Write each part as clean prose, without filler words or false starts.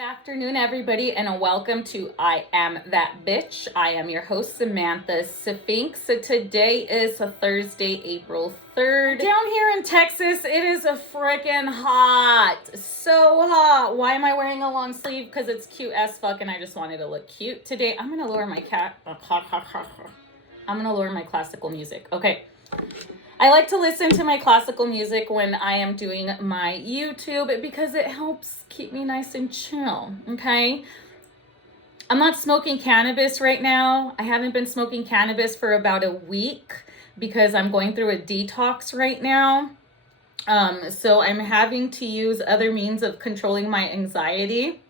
afternoon, everybody, and welcome to I Am That Bitch. I am your host, Samantha Sphinx. So today is a Thursday, April 3rd. Down here in Texas, it is a freaking hot. So hot. Why am I wearing a long sleeve? Because it's cute as fuck, and I just wanted to look cute today. I'm going to lower my classical music. Okay. I like to listen to my classical music when I am doing my YouTube because it helps keep me nice and chill, okay? I'm not smoking cannabis right now. I haven't been smoking cannabis for about a week because I'm going through a detox right now. So I'm having to use other means of controlling my anxiety.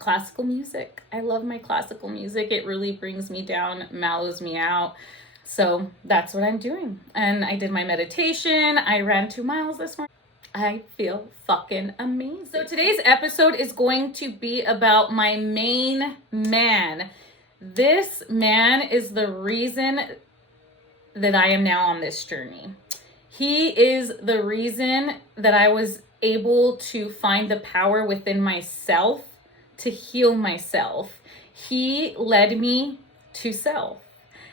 Classical music. I love my classical music. It really brings me down, mellows me out. So that's what I'm doing. And I did my meditation. I ran 2 miles this morning. I feel fucking amazing. So today's episode is going to be about my main man. This man is the reason that I am now on this journey. He is the reason that I was able to find the power within myself to heal myself. He led me to self.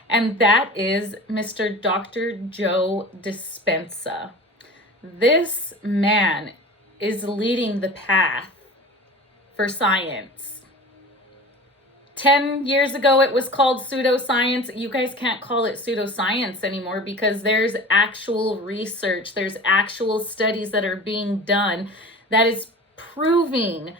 And that is Mr. Dr. Joe Dispenza. This man is leading the path for science. 10 years ago, it was called pseudoscience. You guys can't call it pseudoscience anymore because there's actual research. There's actual studies that are being done that is proving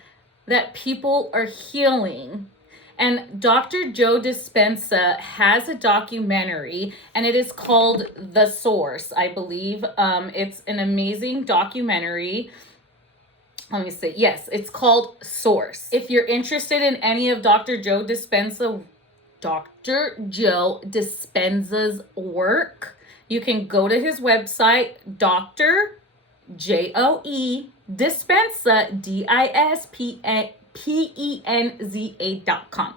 that people are healing. And Dr. Joe Dispenza has a documentary, and it is called The Source, I believe. It's an amazing documentary. Let me see. Yes, it's called Source. If you're interested in any of Dr. Joe Dispenza's work, you can go to his website, Dr. Joe Dispenza, DISPENZA.com.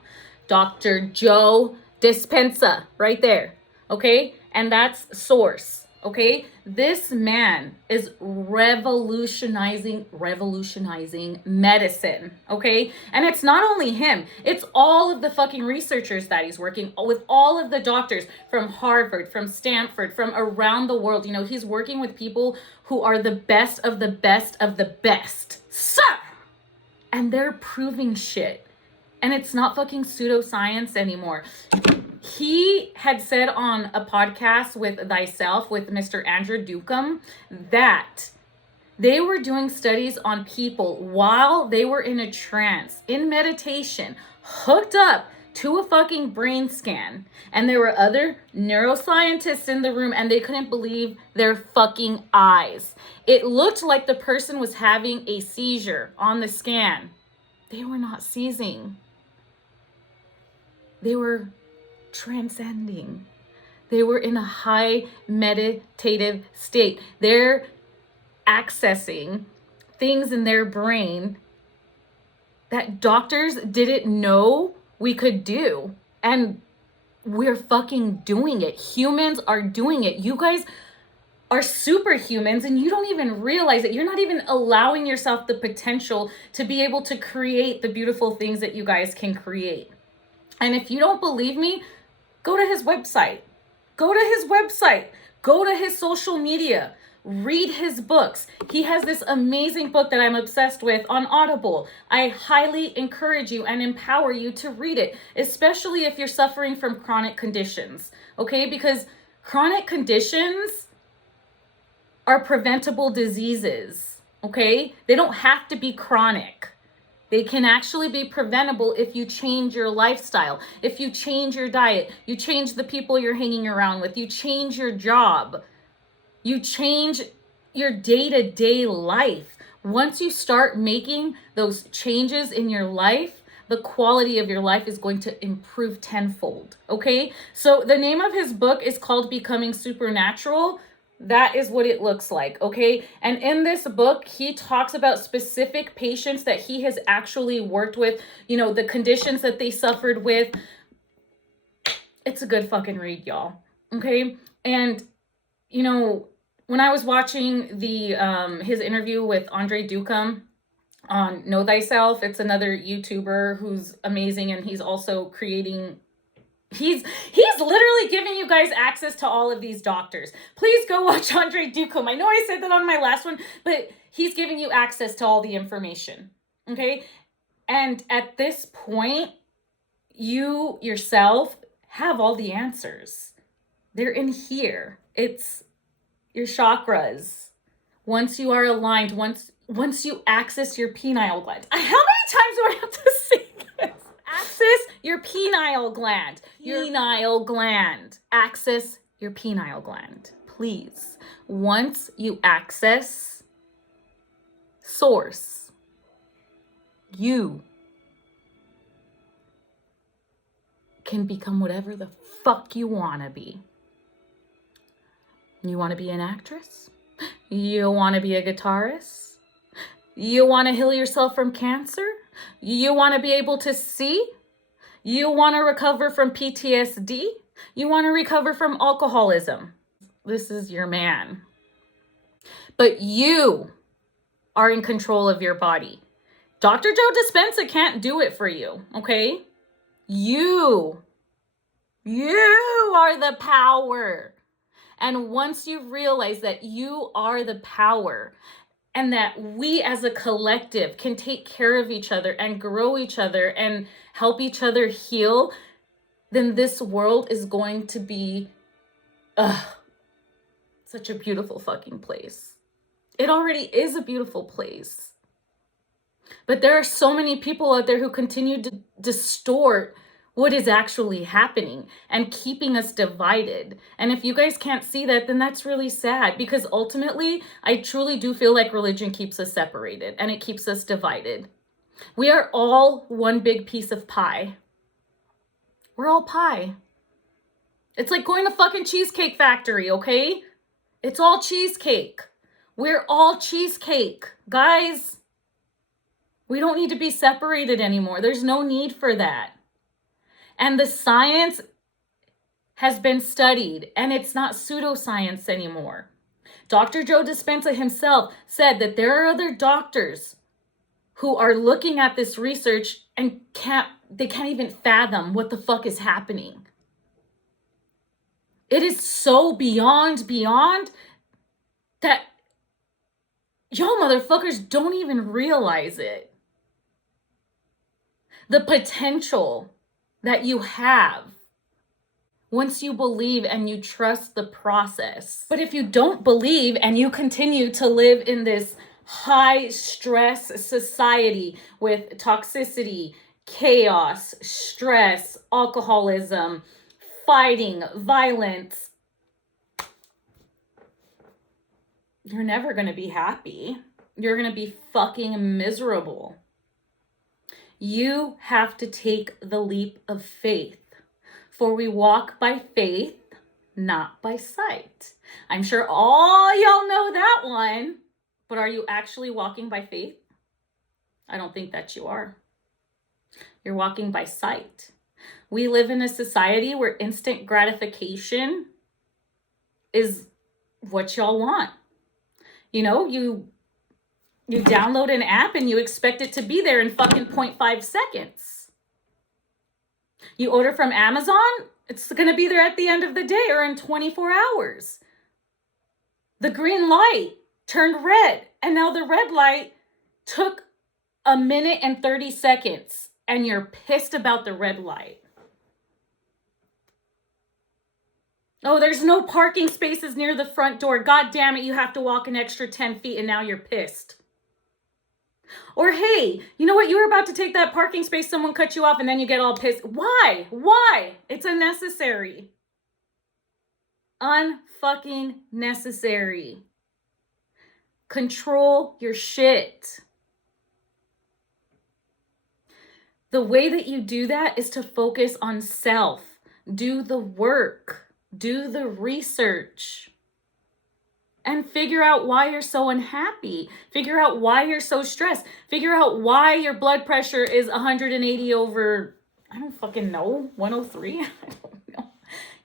Dr. Joe Dispenza, right there. Okay? And that's Source. Okay? This man is revolutionizing medicine. Okay? And it's not only him, it's all of the fucking researchers that he's working with, all of the doctors from Harvard, from Stanford, from around the world. You know, he's working with people who are the best of the best of the best. Sir! And they're proving shit. And it's not fucking pseudoscience anymore. He had said on a podcast with Thyself, with Mr. Andrew Ducombe, that they were doing studies on people while they were in a trance, in meditation, hooked up to a fucking brain scan. And there were other neuroscientists in the room and they couldn't believe their fucking eyes. It looked like the person was having a seizure on the scan. They were not seizing. They were transcending. They were in a high meditative state. They're accessing things in their brain that doctors didn't know we could do. And we're fucking doing it. Humans are doing it. You guys are superhumans and you don't even realize it. You're not even allowing yourself the potential to be able to create the beautiful things that you guys can create. And if you don't believe me, go to his website. Go to his website. Go to his social media. Read his books. He has this amazing book that I'm obsessed with on Audible. I highly encourage you and empower you to read it, especially if you're suffering from chronic conditions, okay? Because chronic conditions are preventable diseases, okay? They don't have to be chronic. They can actually be preventable if you change your lifestyle, if you change your diet, you change the people you're hanging around with, you change your job, you change your day-to-day life. Once you start making those changes in your life, the quality of your life is going to improve tenfold, okay? So the name of his book is called Becoming Supernatural. That is what it looks like, okay? And in this book, he talks about specific patients that he has actually worked with, you know, the conditions that they suffered with. It's a good fucking read, y'all, okay? And, you know, when I was watching his interview with Andre Ducombe, on Know Thyself. It's another YouTuber who's amazing, and he's also creating, he's literally giving you guys access to all of these doctors. Please go watch Andre Ducombe. I know I said that on my last one, but he's giving you access to all the information. Okay? And at this point, you yourself have all the answers. They're in here. It's your chakras. Once you are aligned, once you access your pineal gland. How many times do I have to say this? Access your pineal gland. Your pineal gland. Access your pineal gland. Please. Once you access source, you can become whatever the fuck you want to be. You want to be an actress? You want to be a guitarist? You want to heal yourself from cancer? You want to be able to see? You want to recover from PTSD? You want to recover from alcoholism? This is your man. But you are in control of your body. Dr. Joe Dispenza can't do it for you, okay? You are the power. And once you realize that you are the power and that we as a collective can take care of each other and grow each other and help each other heal, then this world is going to be such a beautiful fucking place. It already is a beautiful place. But there are so many people out there who continue to distort what is actually happening and keeping us divided. And if you guys can't see that, then that's really sad, because ultimately, I truly do feel like religion keeps us separated and it keeps us divided. We are all one big piece of pie. We're all pie. It's like going to fucking Cheesecake Factory, okay? It's all cheesecake. We're all cheesecake, guys. We don't need to be separated anymore. There's no need for that. And the science has been studied, and it's not pseudoscience anymore. Dr. Joe Dispenza himself said that there are other doctors who are looking at this research and can't even fathom what the fuck is happening. It is so beyond that y'all motherfuckers don't even realize it. The potential that you have once you believe and you trust the process. But if you don't believe and you continue to live in this high stress society with toxicity, chaos, stress, alcoholism, fighting, violence, you're never going to be happy. You're going to be fucking miserable. You have to take the leap of faith, for we walk by faith, not by sight. I'm sure all y'all know that one, but are you actually walking by faith? I don't think that you are. You're walking by sight. We live in a society where instant gratification is what y'all want. You know, you download an app and you expect it to be there in fucking 0.5 seconds. You order from Amazon, it's going to be there at the end of the day or in 24 hours. The green light turned red, and now the red light took 1 minute and 30 seconds, and you're pissed about the red light. Oh, there's no parking spaces near the front door. God damn it, you have to walk an extra 10 feet, and now you're pissed. Or, hey, you know what? You were about to take that parking space, someone cut you off, and then you get all pissed. Why? Why? It's unnecessary. Unfucking necessary. Control your shit. The way that you do that is to focus on self. Do the work. Do the research. And figure out why you're so unhappy. Figure out why you're so stressed. Figure out why your blood pressure is 180 over, I don't fucking know, 103? I don't know.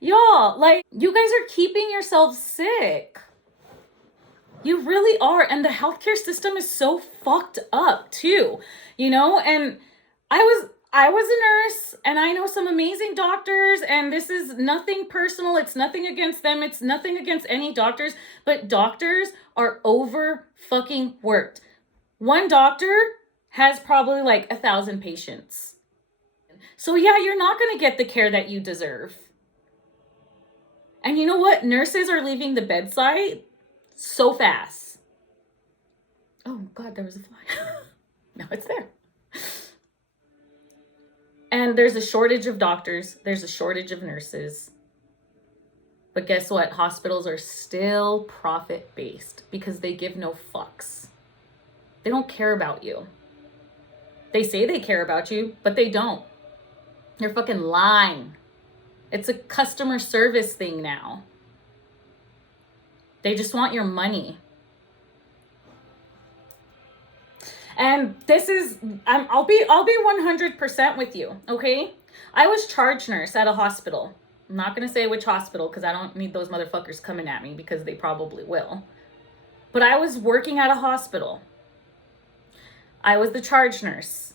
Y'all, like, you guys are keeping yourselves sick. You really are. And the healthcare system is so fucked up too, you know? And I was a nurse, and I know some amazing doctors, and this is nothing personal. It's nothing against them. It's nothing against any doctors, but doctors are over fucking worked. One doctor has probably like 1,000 patients. So yeah, you're not going to get the care that you deserve. And you know what? Nurses are leaving the bedside so fast. Oh God, there was a fly. Now it's there. And there's a shortage of doctors. There's a shortage of nurses. But guess what? Hospitals are still profit-based because they give no fucks. They don't care about you. They say they care about you, but they don't. You're fucking lying. It's a customer service thing now. They just want your money. And this is, I'll be 100% with you, okay? I was charge nurse at a hospital. I'm not going to say which hospital because I don't need those motherfuckers coming at me because they probably will. But I was working at a hospital. I was the charge nurse.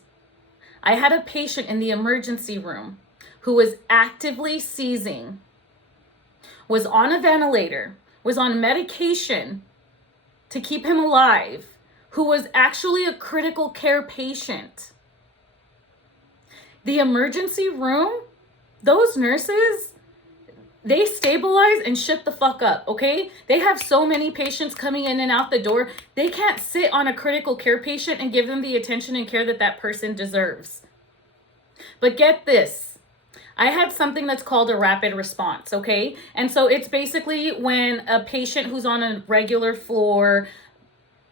I had a patient in the emergency room who was actively seizing, was on a ventilator, was on medication to keep him alive, who was actually a critical care patient. The emergency room, those nurses, they stabilize and shut the fuck up, okay? They have so many patients coming in and out the door. They can't sit on a critical care patient and give them the attention and care that that person deserves. But get this. I had something that's called a rapid response, okay? And so it's basically when a patient who's on a regular floor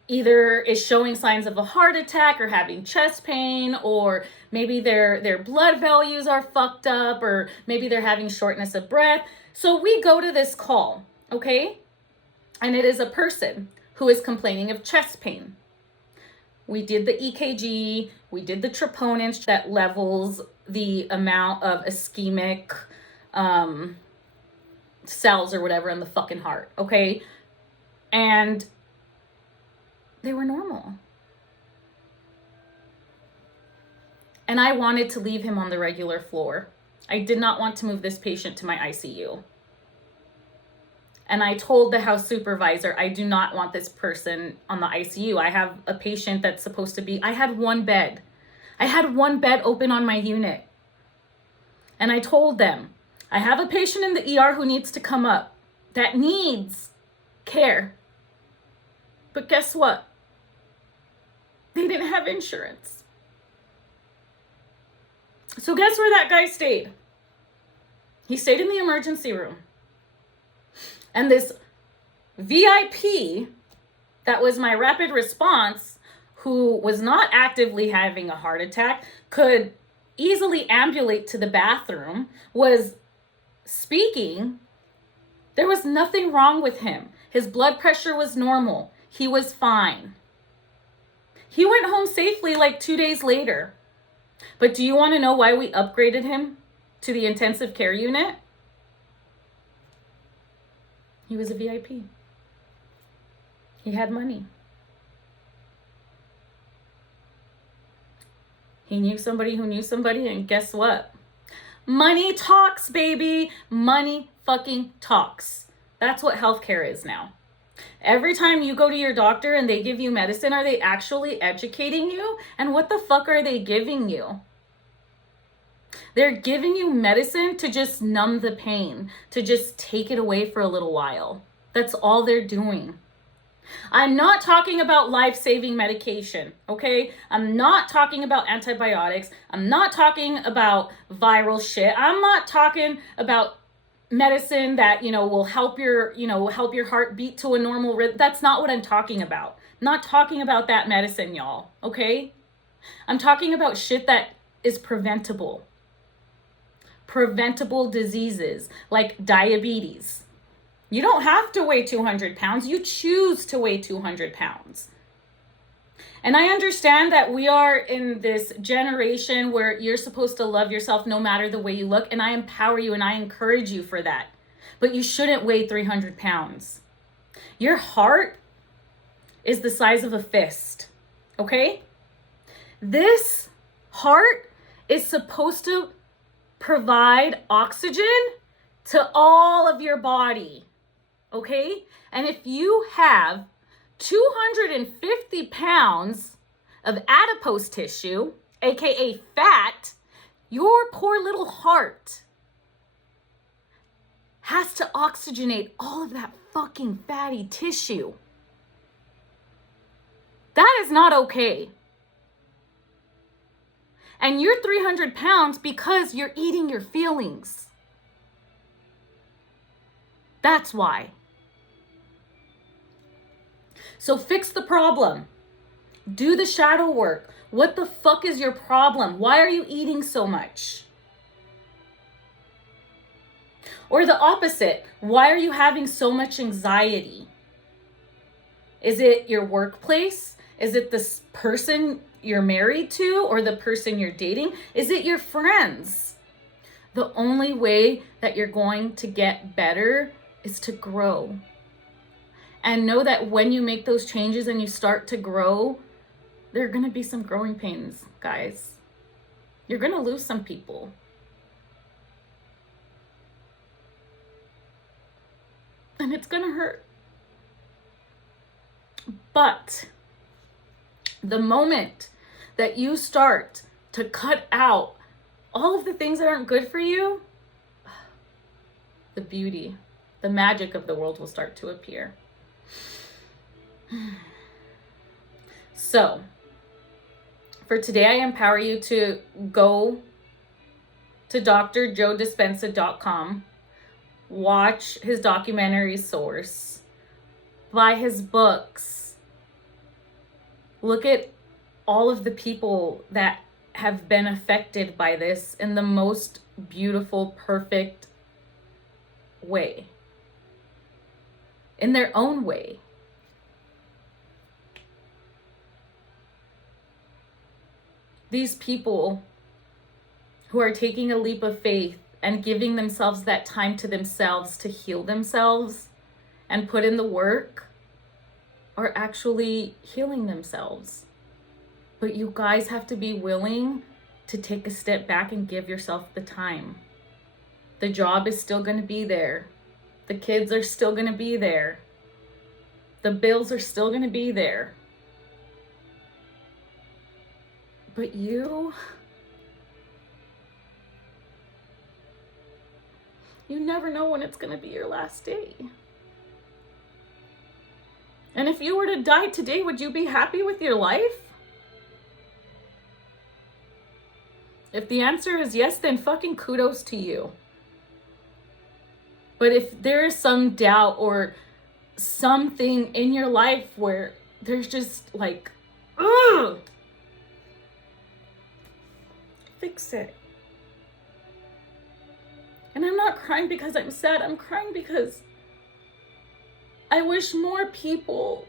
either is showing signs of a heart attack or having chest pain, or maybe their blood values are fucked up, or maybe they're having shortness of breath. So we go to this call, okay? And it is a person who is complaining of chest pain. We did the EKG, we did the troponins that levels the amount of ischemic cells or whatever in the fucking heart, okay? And they were normal. And I wanted to leave him on the regular floor. I did not want to move this patient to my ICU. And I told the house supervisor, I do not want this person on the ICU. I have a patient that's supposed to be, I had one bed. I had one bed open on my unit. And I told them, I have a patient in the ER who needs to come up, that needs care. But guess what? They didn't have insurance. So guess where that guy stayed? He stayed in the emergency room. And this VIP that was my rapid response, who was not actively having a heart attack, could easily ambulate to the bathroom, was speaking. There was nothing wrong with him. His blood pressure was normal. He was fine. He went home safely like 2 days later. But do you want to know why we upgraded him to the intensive care unit? He was a VIP. He had money. He knew somebody who knew somebody, and guess what? Money talks, baby. Money fucking talks. That's what healthcare is now. Every time you go to your doctor and they give you medicine, are they actually educating you? And what the fuck are they giving you? They're giving you medicine to just numb the pain, to just take it away for a little while. That's all they're doing. I'm not talking about life-saving medication, okay? I'm not talking about antibiotics. I'm not talking about viral shit. I'm not talking about medicine that, will help your heart beat to a normal rhythm. That's not what I'm talking about. I'm not talking about that medicine, y'all, okay? I'm talking about shit that is preventable. Preventable diseases like diabetes. You don't have to weigh 200 pounds. You choose to weigh 200 pounds. And I understand that we are in this generation where you're supposed to love yourself no matter the way you look. And I empower you and I encourage you for that. But you shouldn't weigh 300 pounds. Your heart is the size of a fist, okay? This heart is supposed to provide oxygen to all of your body, okay? And if you have 250 pounds of adipose tissue, aka fat, your poor little heart has to oxygenate all of that fucking fatty tissue. That is not okay. And you're 300 pounds because you're eating your feelings. That's why. So fix the problem. Do the shadow work. What the fuck is your problem? Why are you eating so much? Or the opposite, why are you having so much anxiety? Is it your workplace? Is it this person you're married to or the person you're dating? Is it your friends? The only way that you're going to get better is to grow. And know that when you make those changes and you start to grow, there are going to be some growing pains, guys. You're going to lose some people. And it's going to hurt. But the moment that you start to cut out all of the things that aren't good for you, the beauty, the magic of the world will start to appear. So, for today, I empower you to go to drjoedispenza.com, watch his documentary Source, buy his books, look at all of the people that have been affected by this in the most beautiful, perfect way, in their own way. These people who are taking a leap of faith and giving themselves that time to themselves to heal themselves and put in the work are actually healing themselves. But you guys have to be willing to take a step back and give yourself the time. The job is still going to be there. The kids are still going to be there. The bills are still going to be there. But you never know when it's going to be your last day. And if you were to die today, would you be happy with your life? If the answer is yes, then fucking kudos to you. But if there is some doubt or something in your life where there's just like, ugh, fix it. And I'm not crying because I'm sad. I'm crying because I wish more people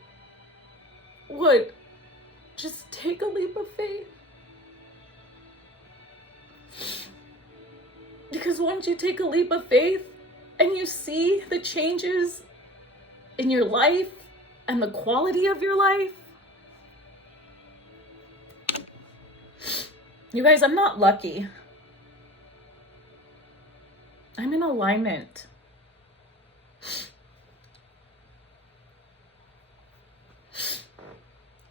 would just take a leap of faith. Because once you take a leap of faith and you see the changes in your life and the quality of your life, you guys, I'm not lucky. I'm in alignment.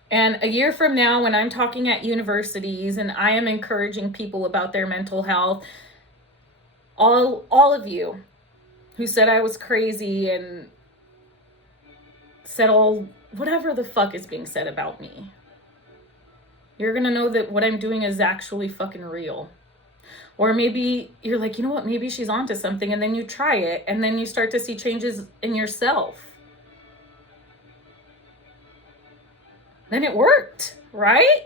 And a year from now, when I'm talking at universities and I am encouraging people about their mental health, all of you who said I was crazy and said all whatever the fuck is being said about me, you're gonna know that what I'm doing is actually fucking real. Or maybe you're like, you know what, maybe she's onto something, and then you try it and then you start to see changes in yourself. Then it worked, right?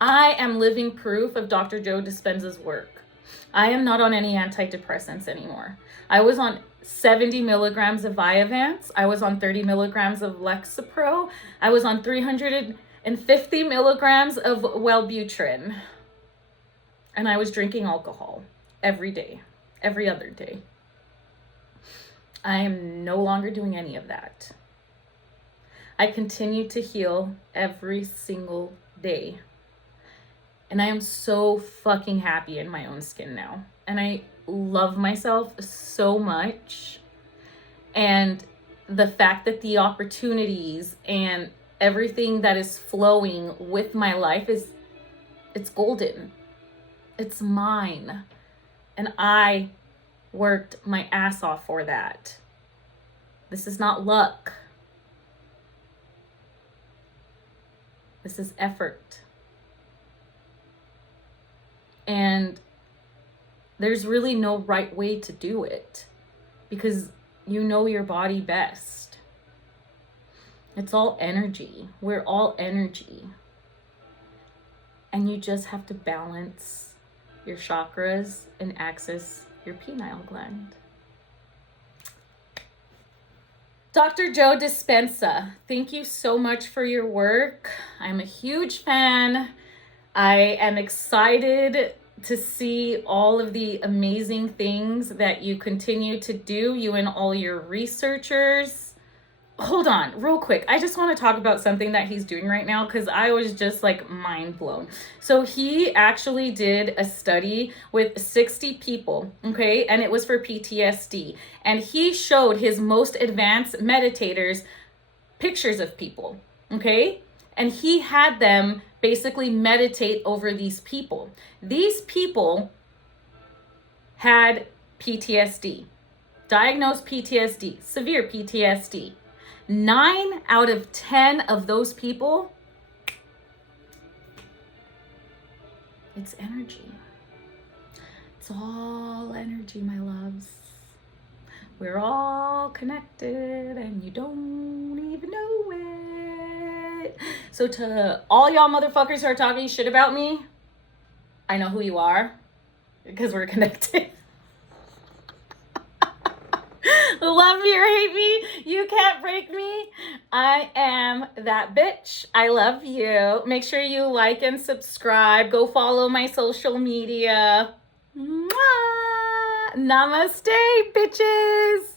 I am living proof of Dr. Joe Dispenza's work. I am not on any antidepressants anymore. I was on 70 milligrams of Vyvanse. I was on 30 milligrams of Lexapro. I was on 350 milligrams of Wellbutrin. And I was drinking alcohol every day, every other day. I am no longer doing any of that. I continue to heal every single day. And I am so fucking happy in my own skin now. And I love myself so much. And the fact that the opportunities and everything that is flowing with my life it's golden. It's mine. And I worked my ass off for that. This is not luck. This is effort. And there's really no right way to do it because you know your body best. It's all energy. We're all energy. And you just have to balance your chakras and access your pineal gland. Dr. Joe Dispenza, thank you so much for your work. I'm a huge fan. I am excited to see all of the amazing things that you continue to do, you and all your researchers. Hold on, real quick. I just want to talk about something that he's doing right now because I was just like mind blown. So he actually did a study with 60 people, okay? And it was for PTSD. And he showed his most advanced meditators pictures of people, okay? And he had them basically meditate over these people. These people had PTSD, diagnosed PTSD, severe PTSD. 9 out of 10 of those people, it's energy. It's all energy, my loves. We're all connected and you don't even know it. So to all y'all motherfuckers who are talking shit about me, I know who you are because we're connected. Love me or hate me, you can't break me. I am that bitch. I love you. Make sure you like and subscribe. Go follow my social media. Mwah! Namaste, bitches.